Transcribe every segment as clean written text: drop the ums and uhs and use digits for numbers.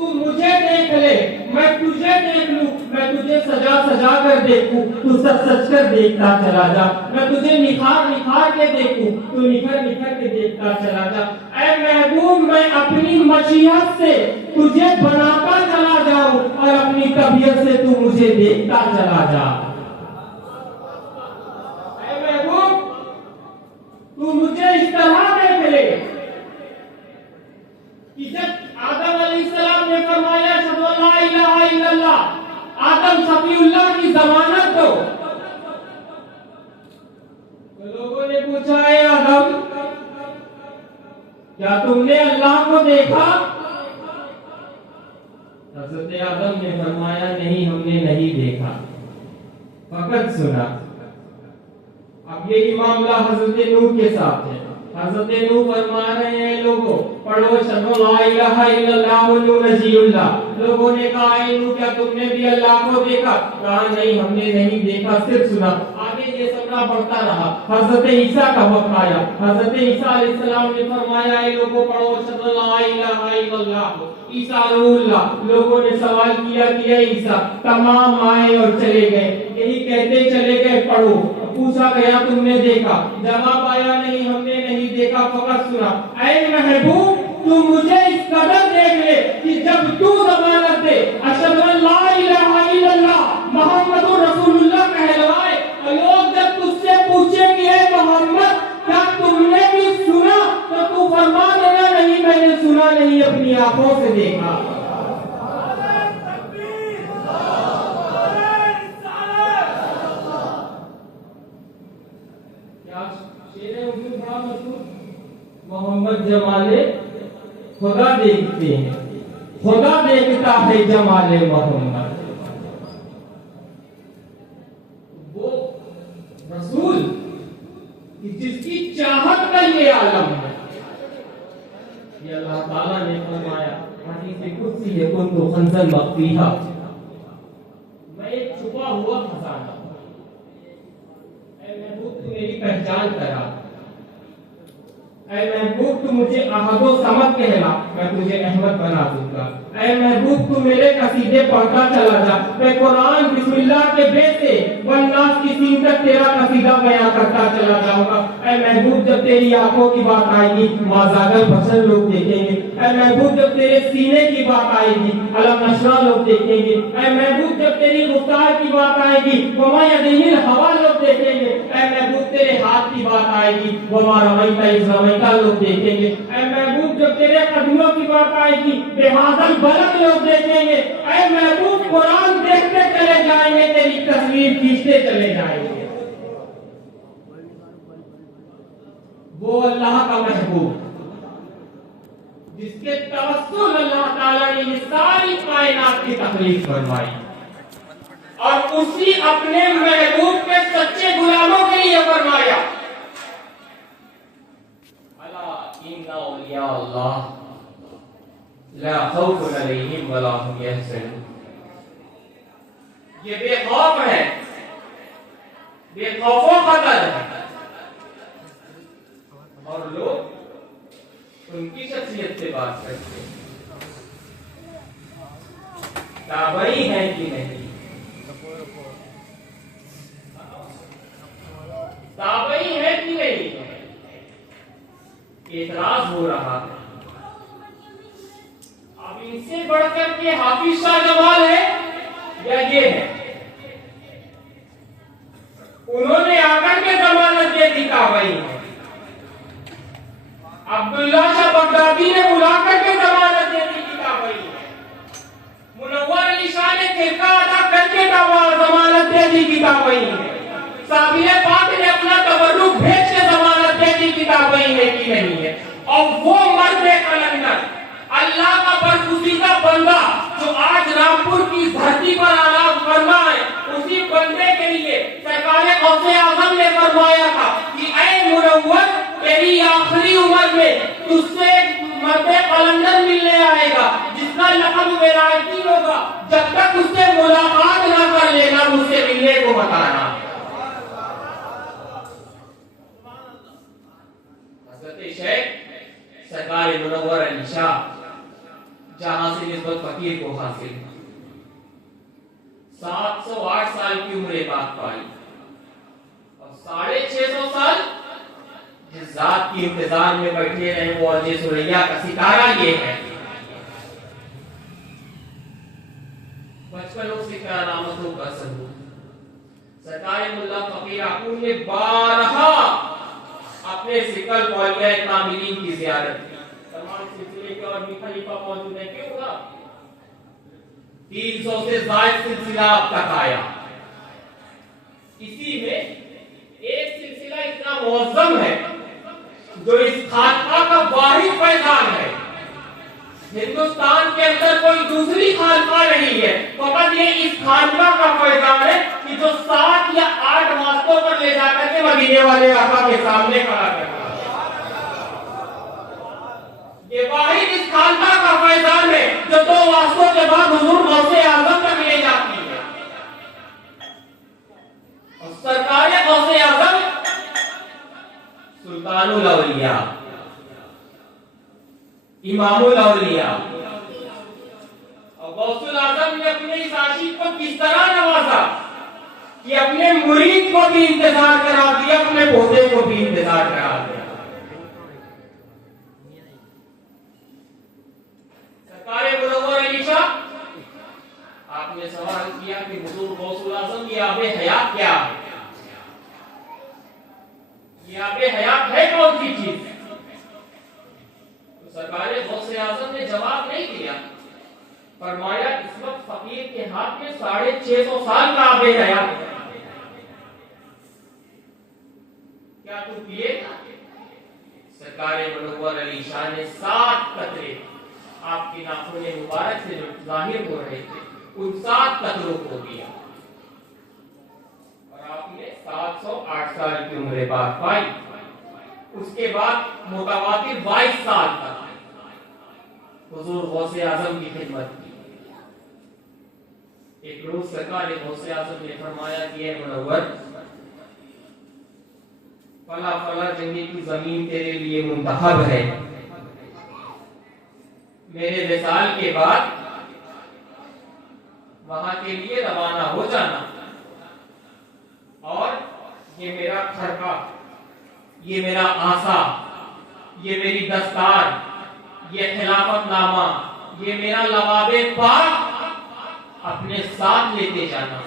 تو مجھے دیکھ لے، میں تجھے دیکھ لوں، میں تجھے سجا سجا کر دیکھوں، تو سچ سچ کر دیکھتا چلا جا، میں تجھے نکھار نکھار کے دیکھوں، تو نکھر نکھر کے دیکھتا چلا جا۔ اے محبوب میں اپنی مشیت سے تجھے بناتا چلا جاؤں اور اپنی طبیعت سے تو مجھے دیکھتا چلا جا۔ اے محبوب تو مجھے اس طرح دیکھ لے کہ جب آدم علیہ السلام نے فرمایا اشہدو ان لا الہ الا اللہ، آدم صفی اللہ کی ضمانت دو، تو لوگوں نے پوچھا اے آدم کیا تم نے اللہ کو دیکھا؟ حضرت آدم نے فرمایا نہیں، ہم نے نہیں دیکھا، فقط سنا۔ اب یہی معاملہ حضرت نوح کے ساتھ ہے۔ حضرت نوح فرما رہے ہیں لوگوں پڑھو اشہدو لا الہ الا اللہ و نجی اللہ۔ لوگوں نے کہا اے نوح کیا تم نے بھی اللہ کو دیکھا؟ کہا نہیں، ہم نے نہیں دیکھا، صرف سنا۔ آگے یہ سبرا بڑھتا رہا، حضرت عیسیٰ کا وقت آیا۔ حضرت عیسیٰ علیہ السلام نے فرمایا اے لوگوں پڑھو اشہدو لا الہ الا اللہ عیسیٰ روح اللہ۔ لوگوں نے سوال کیا کہ اے عیسیٰ، تمام آئے اور چلے گئے، یہی کہتے چلے گئے پڑھو۔ پوچھا گیا تم نے دیکھا؟ جواب آیا نہیں، ہم نے نہیں دیکھا، فقط سنا۔ اے محبوب تو مجھے اس قدر دیکھ لے کہ جب تو ضمانت دے اشہدو ان لا الہ الا اللہ محمد رسول اللہ کہلوائے، لوگ جب تجھ سے پوچھیں کہ اے محمد کیا تم نے بھی سنا، تو تو فرما دینا نہیں، میں نے سنا نہیں، اپنی آنکھوں سے دیکھا۔ محمد جمال خدا دیکھتے ہیں، خدا دیکھتا ہے جمال محمد۔ وہ رسول جس کی چاہت کا یہ عالم ہے، یہ اللہ تعالیٰ نے فرمایا حدیث قدسی ہے کنت کنزا مخفیہ، میں ایک چھپا ہوا خزانہ ہوں، اے محبوب تو میری پہچان کرا، اے محبوب تو مجھے احد و صمد کہلا، میں تجھے احمد بنا دوں گا۔ اے محبوب تو میرے قصیدے پڑھتا چلا جا، میں قرآن بسم اللہ کے بے سے والناس کی سین تک تیرا قصیدہ بیان کرتا چلا جاؤں گا۔ اے محبوب جب تیری آنکھوں کی بات آئے گی مازاغل بشر لوگ دیکھیں گے۔ اے محبوب جب تیرے سینے کی بات آئے گی علم نشرہ لوگ دیکھیں گے۔ اے محبوب جب تیری گفتار کی بات آئے گی وما یدیہ الہوا لوگ دیکھیں گے۔ اے محبوب تیرے ہاتھ کی بات آئے گی وما رمیت اذ رمیت لوگ دیکھیں گے۔ اے محبوب جب تیرے قدموں کی بات آئے گی بہذا البلد لوگ دیکھیں گے۔ اے محبوب قرآن دیکھتے چلے جائیں گے، تیری تصویر کھینچتے چلے جائیں گے۔ وہ اللہ کا محبوب جس کے توسل اللہ تعالیٰ نے یہ ساری کائنات کی تخلیق فرمائی، اور اسی اپنے محبوب کے سچے غلاموں کے لیے فرمایا ان اولیاء اللہ لا خوف علیہم ولا هم یحزنون، یہ بے خوف ہے، بے خوف و خطر ہے، اور لوگ ان کی شخصیت سے بات کرتے ہیں تابعی ہے کہ نہیں، تابعی ہے کہ نہیں، اعتراض ہو رہا ہے۔ اب ان سے بڑھ کر کے حافظ شاہ جمال ہے یا یہ ہے؟ انہوں نے آ کر کے ضمانت دے دی تابعی ہے، عبداللہ شاہ بغدادی نے بلا کر کے ضمانت دے دی تابعی ہے، منور علی شاہ نے ٹھیکہ ادا کر کے ضمانت دے دی تابعی ہے، صابر پاک نے اپنا تبرک بھیج کے ضمانت دے دی تابعی ہے کہ نہیں ہے۔ اور وہ مرد قلندر اللہ کا برگزیدہ بندہ جو آج رامپور کی دھرتی پر آراز فرما ہے، اسی بندے کے لیے سرکار غوث اعظم نے فرمایا تھا کہ اے منور تیری آخری عمر میں تجھ سے ایک مرد قلندر ملنے آئے گا جس کا لقب ولایتی ہوگا، جب تک اس سے ملاقات نہ کر لینا مجھ سے ملنے کو بتانا۔ حضرت شیخ سرکار منور علی شاہ جہاں سے نسبت فقیر کو حاصل 708 سال کی عمر بعد پائی، اور 650 سال جس ذات کی انتظار میں بیٹھے رہے وہ ارض سریا کا ستارہ یہ ہے۔ بچپنوں سے کرامتوں کا ثبوت سرکار ملا فقیر آخوند نے بارہا اپنے سکل اولیاء کاملین کی زیارت کی۔ تمام سلسلے کے اور بھی خلیفہ موجود ہیں، کیوں ہوگا 300 سے زائد سلسلہ اب تک آیا۔ اسی میں ایک سلسلہ اتنا معظم ہے جو اس خانقاہ کا واحد فیضان ہے۔ ہندوستان کے اندر کوئی دوسری خانقاہ نہیں ہے، فقط یہ اس خانقاہ کا فیضان ہے کہ جو 7 یا 8 واسطوں پر لے جا کر کے مدینے والے آقا کے سامنے کھڑا کرتا ہے۔ یہ واحد اس خانقاہ کا فیضان ہے جو 2 واسطوں کے بعد حضور غوث اعظم تک لے جاتی ہے، اور سرکار غوث اعظم سلطان الاولیاء، امام الاولیاء، اور غوث الاعظم نے اپنے اس عاشق کو کس طرح نوازا کہ اپنے مرید کو بھی انتظار کرا دیا، اپنے پوتے کو بھی انتظار کرا دیا۔ سرکار منور علی شاہ، آپ نے سوال کیا کہ حضور غوث الاعظم کی آب حیات کیا ہے؟ یہ آب حیات ہے کون سی چیز؟ تو سرکار غوث اعظم نے جواب نہیں دیا، فرمایا اس وقت فقیر کے ہاتھ میں 650 سال کا آب حیات ہے، کیا تو پیے گا؟ سرکار منور علی شاہ نے 7 قطرے آپ کی ناخن مبارک سے جو ظاہر ہو رہے تھے ان 7 قطروں کو دیا، اور آپ نے 708 سال کی عمر بعد پائی۔ اس کے بعد متواتر 22 سال تک حضور غوث اعظم کی خدمت کی۔ ایک روز سرکار غوث اعظم نے فرمایا کہ اے منور، فلاں فلاں جگہ کی زمین تیرے لیے منتخب ہے، میرے وصال کے بعد وہاں کے لیے روانہ ہو جانا، اور یہ میرا کھرکا، یہ میرا آسا، یہ میری دستار، یہ خلافت نامہ، یہ میرا لواب پاک اپنے ساتھ لیتے جانا۔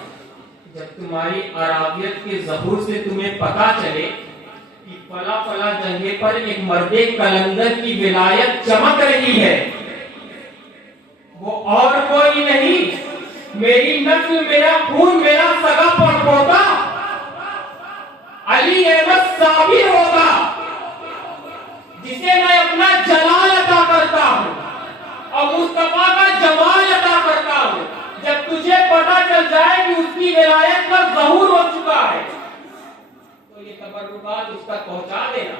جب تمہاری عرابیت کے ظہور سے تمہیں پتا چلے کہ فلاں فلاں جگہ پر ایک مرد قلندر کی ولایت چمک رہی ہے، وہ اور کوئی نہیں، میری نسل، میرا خون، میرا سگا پڑپوتا علی احمد صابر ہوگا، جسے میں اپنا جلال عطا کرتا ہوں اور مصطفیٰ کا جمال عطا کرتا ہوں۔ جب تجھے پتا چل جائے کہ اس کی ولایت کا ظہور ہو چکا ہے تو یہ تبرکات اس تک پہنچا دینا۔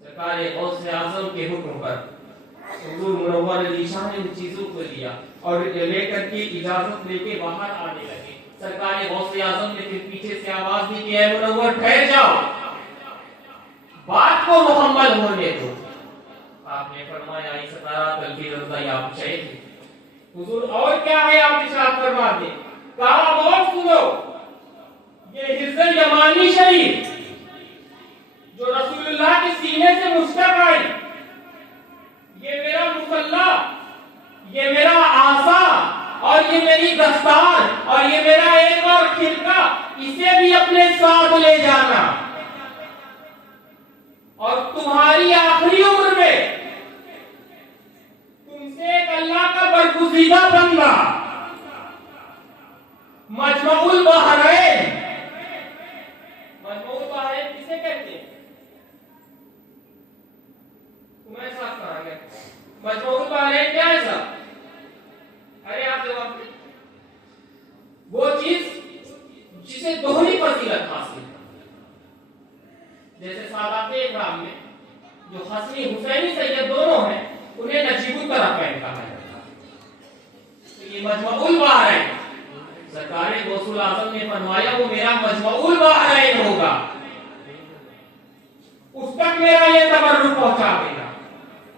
سرکار غوث اعظم کے حکم پر حضور منور علی شاہ نے ان چیزوں کو لیا اور لے کر کے اجازت لے کے باہر آنے لگے۔ سرکار غوث اعظم نے پھر پیچھے سے آواز دی کہ اے منور ٹھہر جاؤ، بات کو مکمل ہونے دو۔ آپ نے فرمایا اس طرح تلبی رضا یا شہید تھے حضور، اور کیا ہے آپ ارشاد فرما دیں؟ کہا اب اور سنو، یہ حفظ یمانی شریف جو رسول اللہ کے سینے سے مشتق آئی، یہ میرا مصلح، یہ میرا آسا، اور یہ میری دستار، اور یہ میرا ایک اور خرقہ، اسے بھی اپنے ساتھ لے جانا، اور تمہاری آخری عمر میں تم سے ایک اللہ کا برگزیدہ بندہ مجمع البحرین، مجمع البحرین کسے کہتے ہیں؟ تمہیں صاف کہا گیا مجمع البحرین کیا ہے صاحب؟ ارے آپ جواب دیں۔ وہ چیز جسے دوہری فضیلت حاصل ہے، جیسے سادات اکرام میں جو حسنی حسینی سید دونوں ہیں انہیں نجیب الطرفین کہا جاتا ہے، تو یہ مجمع البحرین سرکار غوث الاعظم نے فرمایا وہ میرا مجمع البحرین ہوگا، اس تک میرا یہ تبرک پہنچا دینا،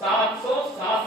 707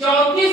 34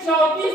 34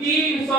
300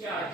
4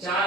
4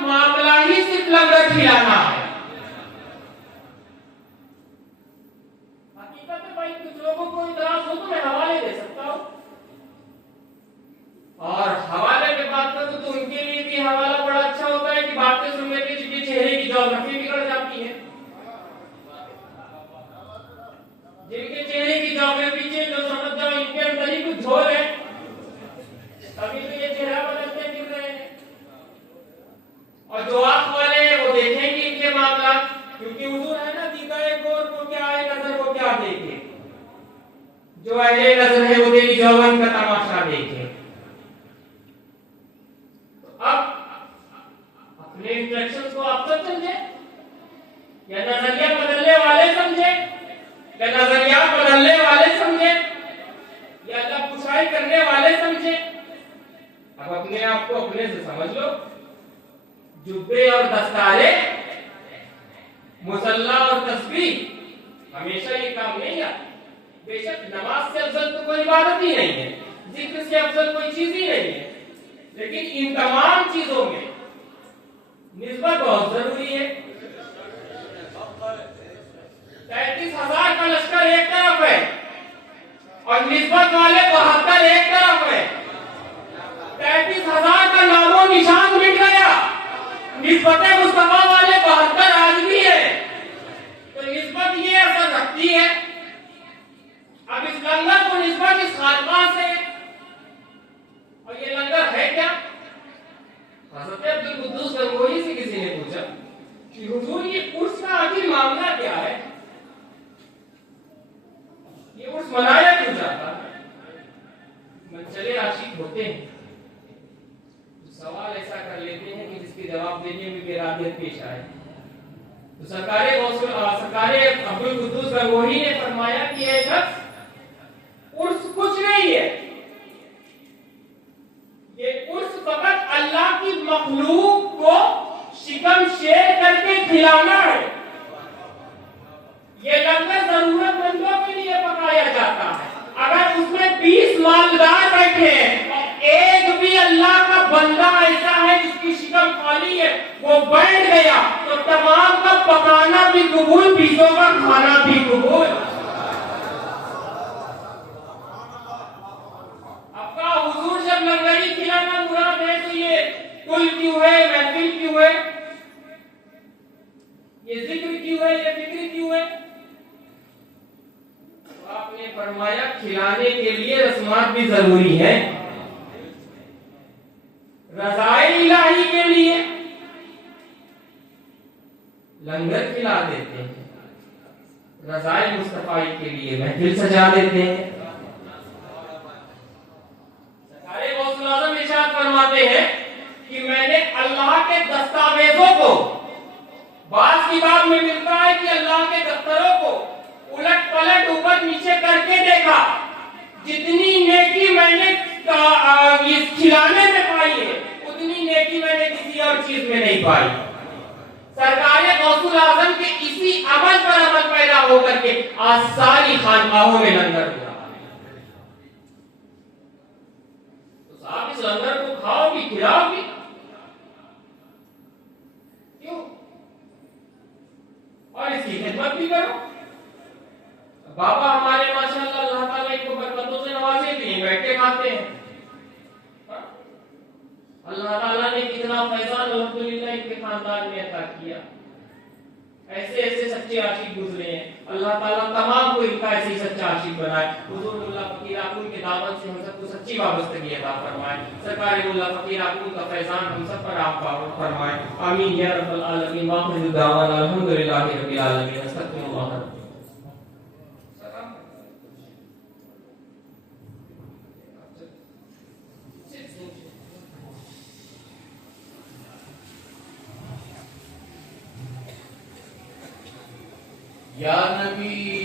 معاملہ ہی صرف لنگر کھلانا ہے. حقیقت میں بھائی کچھ لوگوں کو اعتراض ہو تو میں حوالے دے سکتا ہوں, اور حوالے کی بات کروں تو ان کے لیے بھی حوالہ بڑا اچھا ہوتا ہے کہ باتیں سننے کے چونکہ چہرے کی جغرافی بگڑ جاتی ہے. جن کے چہرے کی جغرافی چینج جو سمجھ جاؤ ان کے اندر ہی کچھ جھول ہے, ابھی تو یہ چہرہ بدلتے پھر رہے ہیں. اور جو آنکھ والے ہیں وہ دیکھیں گے ان کے معاملات, کیونکہ حضور ہے نا دیدہ گور کو کیا ہے, نظر کو کیا دیکھے. جو اہل نظر ہے وہ تیری جوان کا تماشا دیکھے. اب اپنے انسٹرکشنز کو آپ سب سمجھے, یا نظریہ بدلنے والے سمجھے, یا نظریات بدلنے والے سمجھے, یا اللہ پوچھائی کرنے والے سمجھے. اب اپنے آپ کو اپنے سے سمجھ لو. جبے اور دستارے, مصلی اور تسبیح ہمیشہ یہ کام نہیں آتا. بے شک نماز سے افضل تو کوئی عبادت ہی نہیں ہے, ذکر سے افضل کوئی چیز ہی نہیں ہے, لیکن ان تمام چیزوں میں نسبت بہت ضروری ہے. 33,000 کا لشکر ایک طرف ہے اور نسبت والے 72 ایک طرف ہے. 33,000 کا نام و نشان مٹ گیا, نسبت مصطفیٰ والے 72 آج بھی ہے. تو نسبت یہ اثر رکھتی ہے. اب اس لنگر کو نسبت اس خالقہ سے ہے, اور یہ لنگر ہے کیا؟ حضرت عبدالقدوس گنگوہی سے کسی نے پوچھا کہ حضور یہ عرس کا آخر معاملہ کیا ہے, یہ عرس منایا کیوں جاتا ہے؟ منچلے عاشق ہوتے ہیں, سوال ایسا کر لیتے ہیں کہ جس کے جواب دینے میں بے پیش آئے. تو سرکار عبدالقدوس گنگوہی نے فرمایا کہ یہ شخص عرس کچھ نہیں ہے, یہ عرس فقط اللہ کی مخلوق کو شکم شیر کر کے کھلانا ہے. یہ لنگر ضرورت مندوں کے لیے پکایا جاتا ہے. اگر اس میں 20 مالدار بیٹھے ہیں اور ایک بھی اللہ کا بندہ ایسا ہے جس کی شکم خالی ہے, وہ بیٹھ گیا, تو تمام کا پکانا بھی قبول, 20 کا کھانا بھی قبول. اب کا حضور جب لنگری کھلانا مراد ہے تو یہ کل کیوں ہے, محفل کیوں ہے, یہ ذکر کیوں ہے, یہ فکر کیوں ہے؟ تو آپ نے فرمایا کھلانے کے لیے رسومات بھی ضروری ہے. رضائے الہی کے لیے لنگر کھلا دیتے ہیں, رضائے مصطفیٰ کے لیے محفل سجا دیتے ہیں. سرکار غوث الاعظم ارشاد فرماتے ہیں کہ میں نے اللہ کے دستاویزوں کو, بعض کتاب میں ملتا ہے کہ اللہ کے دفتروں کو الٹ پلٹ اوپر نیچے کر کے دیکھا, جتنی نیکی میں نے اس کھلانے میں پائی ہے اتنی نیکی میں نے کسی اور چیز میں نہیں پائی. سرکار غوث الاعظم کے اسی عمل پر عمل پیدا ہو کر کے آج ساری خانقاہوں میں لنگر ہوا. تو صاحب اس لنگر کو کھاؤ بھی, کھلاؤ بھی, کیوں؟ اور اس کی خدمت بھی کرو. بابا ہمارے ماشاءاللہ اللہ تعالیٰ ان کو برکتوں سے نوازے تھے, بیٹھ کے کھاتے ہیں. اللہ تعالیٰ نے کتنا فیضان الحمدللہ ان کے خاندان میں عطا کیا. ایسے ایسے سچے عاشق گزرے ہیں, اللہ تعالیٰ تمام کو ان کا ایسے سچا عاشق بنائے. حضور اللہ فقیر آقون کے دامن سے ہم سب کو سچی وابستگی عطا فرمائے. سرکار اللہ فقیر آقون کا فیضان ہم سب پر آپ فرمائے. آمین یا رب العالمین. واخر دعوانا الحمدللہ رب العالمین. استغفر اللہ. یا نبی